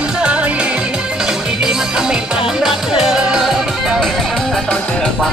ำได้อยู่ดีๆมาทำให้ฝันรักเธอได้ทั้งตอนเจอความ